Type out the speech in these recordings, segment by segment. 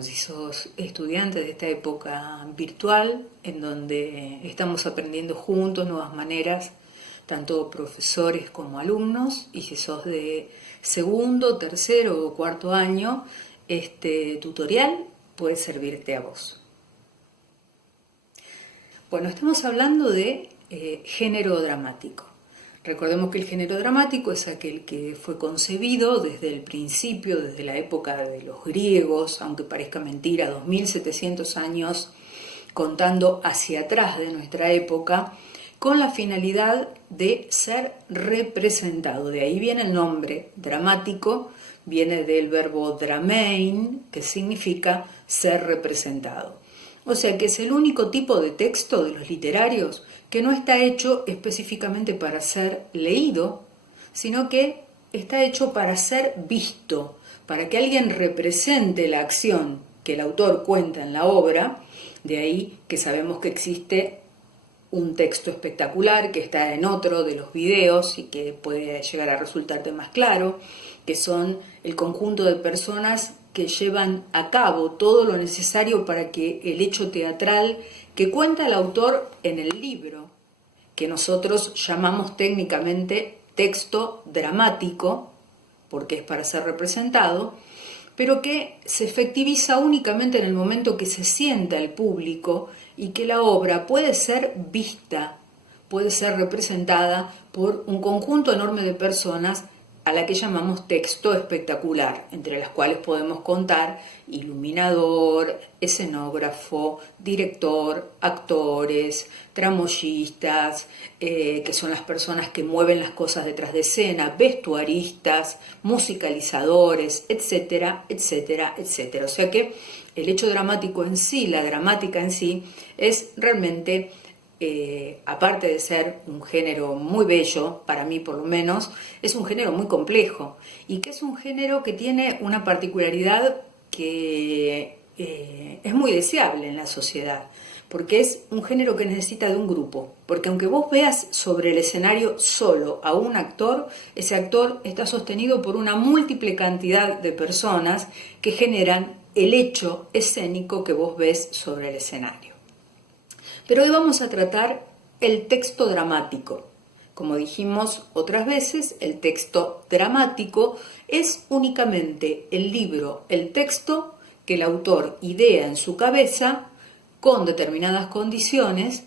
Bueno, si sos estudiante de esta época virtual, en donde estamos aprendiendo juntos nuevas maneras, tanto profesores como alumnos, y si sos de segundo, tercero o cuarto año, este tutorial puede servirte a vos. Bueno, estamos hablando de género dramático. Recordemos que el género dramático es aquel que fue concebido desde el principio, desde la época de los griegos, aunque parezca mentira, 2700 años contando hacia atrás de nuestra época, con la finalidad de ser representado. De ahí viene el nombre dramático, viene del verbo dramein, que significa ser representado. O sea que es el único tipo de texto de los literarios que no está hecho específicamente para ser leído, sino que está hecho para ser visto, para que alguien represente la acción que el autor cuenta en la obra. De ahí que sabemos que existe un texto espectacular que está en otro de los videos y que puede llegar a resultarte más claro, que son el conjunto de personas que llevan a cabo todo lo necesario para que el hecho teatral que cuenta el autor en el libro, que nosotros llamamos técnicamente texto dramático, porque es para ser representado, pero que se efectiviza únicamente en el momento que se sienta el público y que la obra puede ser vista, puede ser representada por un conjunto enorme de personas a la que llamamos texto espectacular, entre las cuales podemos contar iluminador, escenógrafo, director, actores, tramoyistas, que son las personas que mueven las cosas detrás de escena, vestuaristas, musicalizadores, etcétera, etcétera, etcétera. O sea que el hecho dramático en sí, la dramática en sí, es realmente, aparte de ser un género muy bello, para mí por lo menos, es un género muy complejo y que es un género que tiene una particularidad que es muy deseable en la sociedad, porque es un género que necesita de un grupo, porque aunque vos veas sobre el escenario solo a un actor, ese actor está sostenido por una múltiple cantidad de personas que generan el hecho escénico que vos ves sobre el escenario. Pero hoy vamos a tratar el texto dramático. Como dijimos otras veces, el texto dramático es únicamente el libro, el texto que el autor idea en su cabeza con determinadas condiciones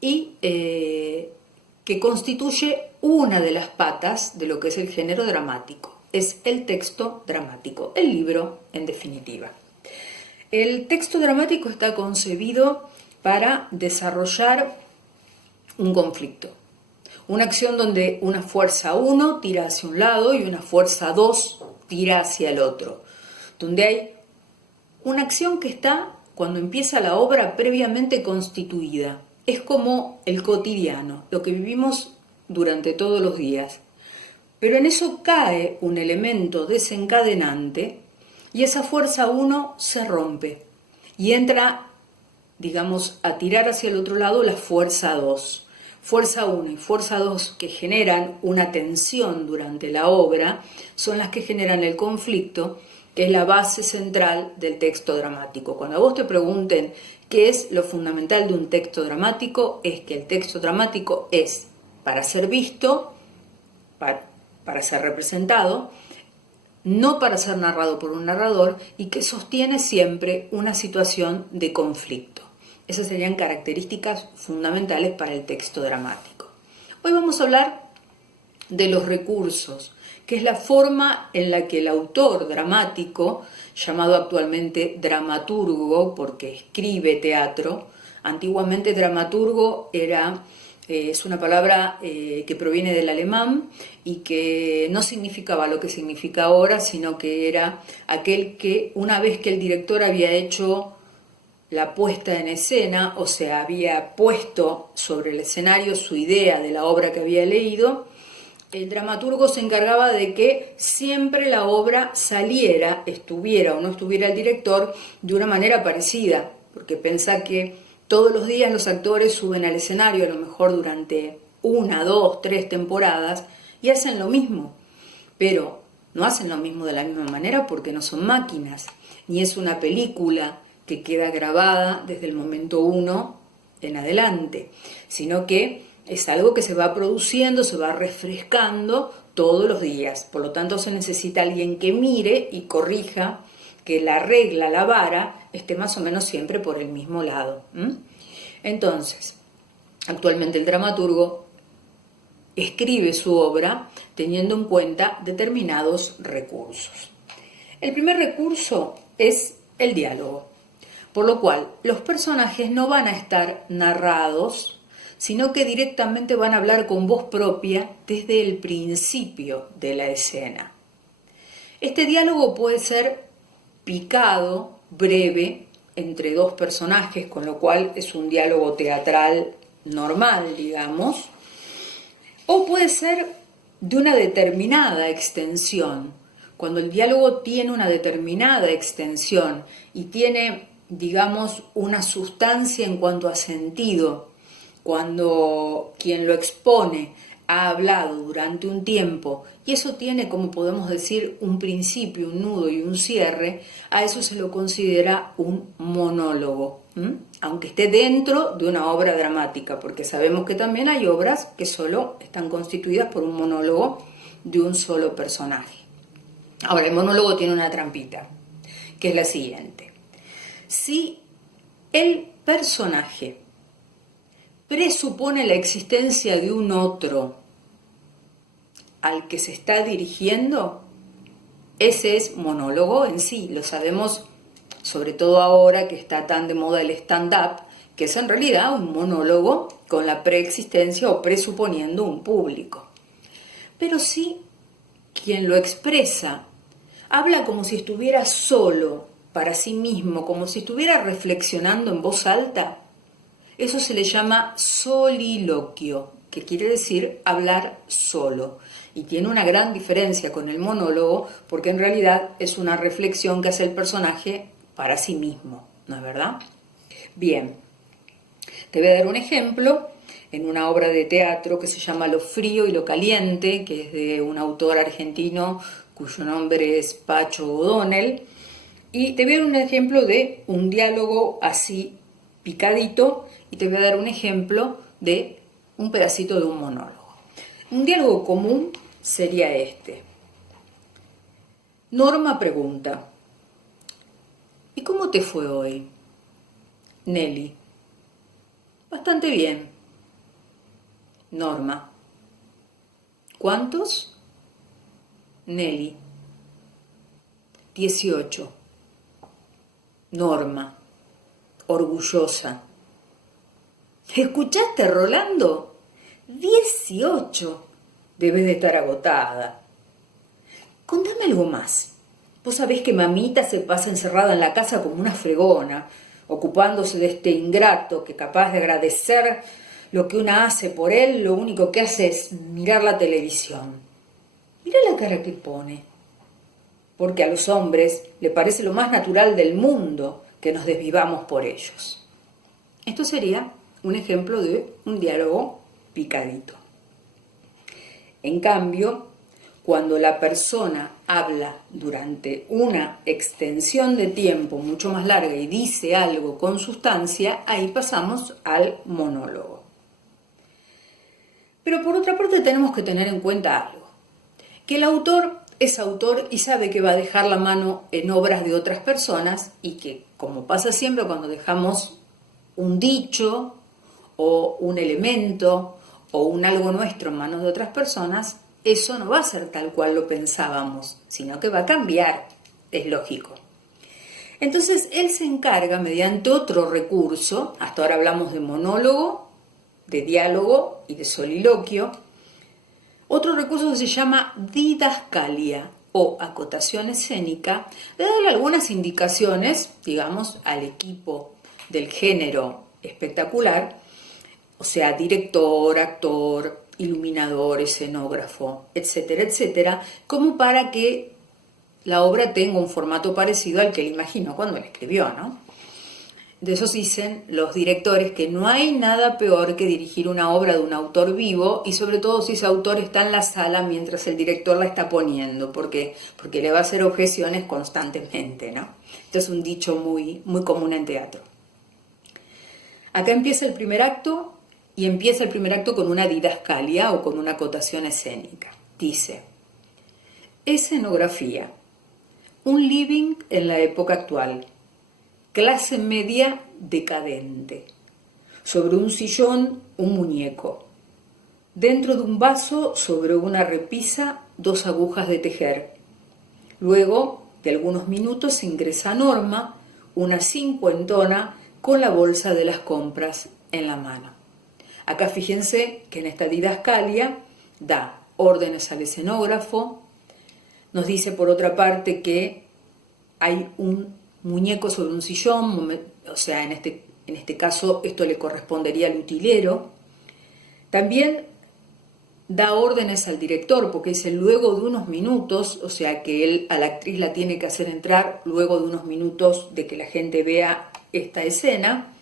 y que constituye una de las patas de lo que es el género dramático. Es el texto dramático, el libro en definitiva. El texto dramático está concebido para desarrollar un conflicto, una acción donde una fuerza 1 tira hacia un lado y una fuerza 2 tira hacia el otro, donde hay una acción que está, cuando empieza la obra, previamente constituida. Es como el cotidiano, lo que vivimos durante todos los días. Pero en eso cae un elemento desencadenante y esa fuerza 1 se rompe y entra, digamos, a tirar hacia el otro lado la fuerza 2. Fuerza 1 y fuerza 2, que generan una tensión durante la obra, son las que generan el conflicto, que es la base central del texto dramático. Cuando a vos te pregunten qué es lo fundamental de un texto dramático, es que el texto dramático es para ser visto, para ser representado, no para ser narrado por un narrador, y que sostiene siempre una situación de conflicto. Esas serían características fundamentales para el texto dramático. Hoy vamos a hablar de los recursos, que es la forma en la que el autor dramático, llamado actualmente dramaturgo porque escribe teatro, antiguamente dramaturgo es una palabra que proviene del alemán y que no significaba lo que significa ahora, sino que era aquel que, una vez que el director había hecho la puesta en escena, o sea, había puesto sobre el escenario su idea de la obra que había leído, el dramaturgo se encargaba de que siempre la obra saliera, estuviera o no estuviera el director, de una manera parecida, porque pensá que todos los días los actores suben al escenario, a lo mejor durante 1, 2, 3 temporadas, y hacen lo mismo, pero no hacen lo mismo de la misma manera porque no son máquinas, ni es una película que queda grabada desde el momento uno en adelante, sino que es algo que se va produciendo, se va refrescando todos los días. Por lo tanto, se necesita alguien que mire y corrija que la regla, la vara, esté más o menos siempre por el mismo lado. Entonces, actualmente el dramaturgo escribe su obra teniendo en cuenta determinados recursos. El primer recurso es el diálogo, por lo cual los personajes no van a estar narrados, sino que directamente van a hablar con voz propia desde el principio de la escena. Este diálogo puede ser picado, breve, entre dos personajes, con lo cual es un diálogo teatral normal, digamos, o puede ser de una determinada extensión. Cuando el diálogo tiene una determinada extensión y tiene, digamos, una sustancia en cuanto a sentido, cuando quien lo expone ha hablado durante un tiempo y eso tiene, como podemos decir, un principio, un nudo y un cierre, a eso se lo considera un monólogo, aunque esté dentro de una obra dramática, porque sabemos que también hay obras que solo están constituidas por un monólogo de un solo personaje. Ahora, el monólogo tiene una trampita, que es la siguiente. Si el personaje presupone la existencia de un otro al que se está dirigiendo, ese es monólogo en sí. Lo sabemos sobre todo ahora que está tan de moda el stand-up, que es en realidad un monólogo con la preexistencia o presuponiendo un público. Pero si quien lo expresa habla como si estuviera solo para sí mismo, como si estuviera reflexionando en voz alta, eso se le llama soliloquio, que quiere decir hablar solo. Y tiene una gran diferencia con el monólogo, porque en realidad es una reflexión que hace el personaje para sí mismo, ¿no es verdad? Bien, te voy a dar un ejemplo en una obra de teatro que se llama Lo frío y lo caliente, que es de un autor argentino cuyo nombre es Pacho O'Donnell. Y te voy a dar un ejemplo de un diálogo así picadito y te voy a dar un ejemplo de un pedacito de un monólogo. Un diálogo común sería este. Norma pregunta: ¿y cómo te fue hoy? Nelly: bastante bien. Norma: ¿cuántos? Nelly: 18. Norma, orgullosa: ¿escuchaste, Rolando? 18. Debes de estar agotada. Contame algo más. Vos sabés que mamita se pasa encerrada en la casa como una fregona, ocupándose de este ingrato que, capaz de agradecer lo que una hace por él, lo único que hace es mirar la televisión. Mira la cara que pone. Porque a los hombres le parece lo más natural del mundo que nos desvivamos por ellos. Esto sería un ejemplo de un diálogo picadito. En cambio, cuando la persona habla durante una extensión de tiempo mucho más larga y dice algo con sustancia, ahí pasamos al monólogo. Pero por otra parte tenemos que tener en cuenta algo, que el autor es autor y sabe que va a dejar la mano en obras de otras personas y que, como pasa siempre cuando dejamos un dicho o un elemento o un algo nuestro en manos de otras personas, eso no va a ser tal cual lo pensábamos, sino que va a cambiar, es lógico. Entonces él se encarga mediante otro recurso, hasta ahora hablamos de monólogo, de diálogo y de soliloquio. Otro recurso se llama didascalia o acotación escénica, de darle algunas indicaciones, digamos, al equipo del género espectacular, o sea, director, actor, iluminador, escenógrafo, etcétera, etcétera, como para que la obra tenga un formato parecido al que él imaginó cuando la escribió, ¿no? De esos dicen los directores que no hay nada peor que dirigir una obra de un autor vivo, y sobre todo si ese autor está en la sala mientras el director la está poniendo, porque le va a hacer objeciones constantemente, ¿no? Esto es un dicho muy, muy común en teatro. Acá empieza el primer acto, y empieza el primer acto con una didascalia o con una acotación escénica. Dice: escenografía, un living en la época actual, clase media decadente. Sobre un sillón, un muñeco. Dentro de un vaso, sobre una repisa, 2 agujas de tejer. Luego de algunos minutos ingresa Norma, una cincuentona, con la bolsa de las compras en la mano. Acá fíjense que en esta didascalia da órdenes al escenógrafo, nos dice por otra parte que hay un muñeco sobre un sillón, o sea, en este caso esto le correspondería al utilero. También da órdenes al director, porque dice luego de unos minutos, o sea que él a la actriz la tiene que hacer entrar luego de unos minutos de que la gente vea esta escena,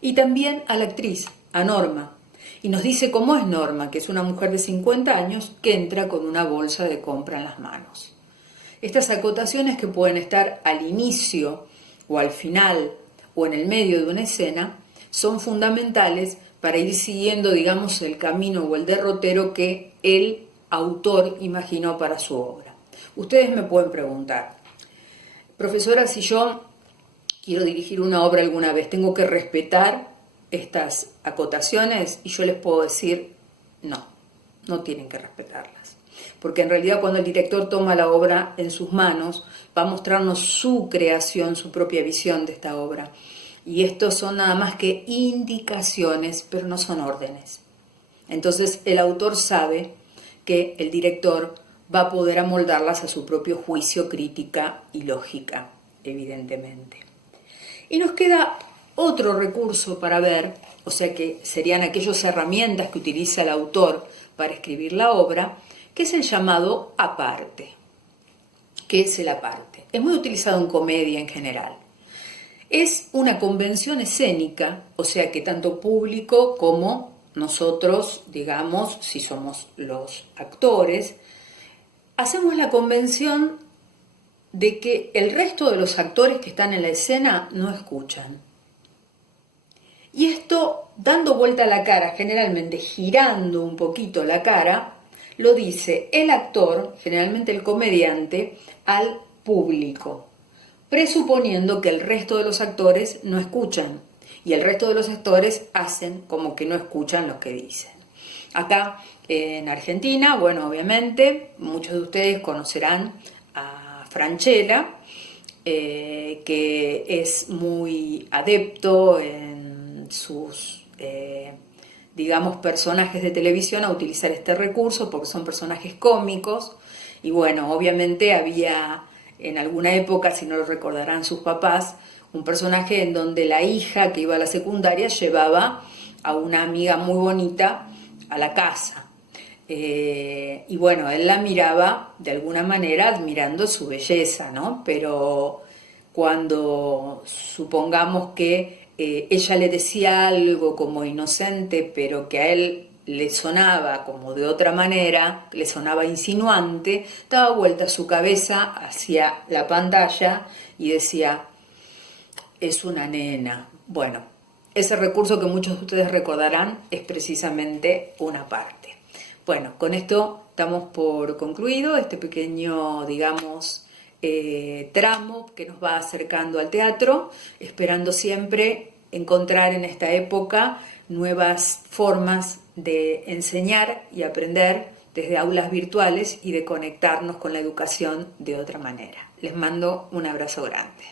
y también a la actriz, a Norma. Y nos dice cómo es Norma, que es una mujer de 50 años que entra con una bolsa de compra en las manos. Estas acotaciones, que pueden estar al inicio o al final o en el medio de una escena, son fundamentales para ir siguiendo, digamos, el camino o el derrotero que el autor imaginó para su obra. Ustedes me pueden preguntar: profesora, si yo quiero dirigir una obra alguna vez, ¿tengo que respetar estas acotaciones? Y yo les puedo decir: no tienen que respetarlas. Porque en realidad cuando el director toma la obra en sus manos, va a mostrarnos su creación, su propia visión de esta obra. Y estos son nada más que indicaciones, pero no son órdenes. Entonces el autor sabe que el director va a poder amoldarlas a su propio juicio, crítica y lógica, evidentemente. Y nos queda otro recurso para ver, o sea que serían aquellas herramientas que utiliza el autor para escribir la obra, que es el llamado aparte. ¿Qué es el aparte? Es muy utilizado en comedia en general. Es una convención escénica, o sea que tanto público como nosotros, digamos, si somos los actores, hacemos la convención de que el resto de los actores que están en la escena no escuchan. Y esto, dando vuelta a la cara, generalmente girando un poquito la cara, lo dice el actor, generalmente el comediante, al público, presuponiendo que el resto de los actores no escuchan, y el resto de los actores hacen como que no escuchan lo que dicen. Acá en Argentina, bueno, obviamente, muchos de ustedes conocerán a Francella, que es muy adepto en sus digamos, personajes de televisión a utilizar este recurso porque son personajes cómicos. Y bueno, obviamente había en alguna época, si no lo recordarán sus papás, un personaje en donde la hija que iba a la secundaria llevaba a una amiga muy bonita a la casa. Y bueno, él la miraba de alguna manera admirando su belleza, ¿no? Pero cuando supongamos que ella le decía algo como inocente, pero que a él le sonaba como de otra manera, le sonaba insinuante, daba vuelta su cabeza hacia la pantalla y decía: es una nena. Bueno, ese recurso que muchos de ustedes recordarán es precisamente una parte. Bueno, con esto damos por concluido este pequeño, digamos, tramo que nos va acercando al teatro, esperando siempre encontrar en esta época nuevas formas de enseñar y aprender desde aulas virtuales y de conectarnos con la educación de otra manera. Les mando un abrazo grande.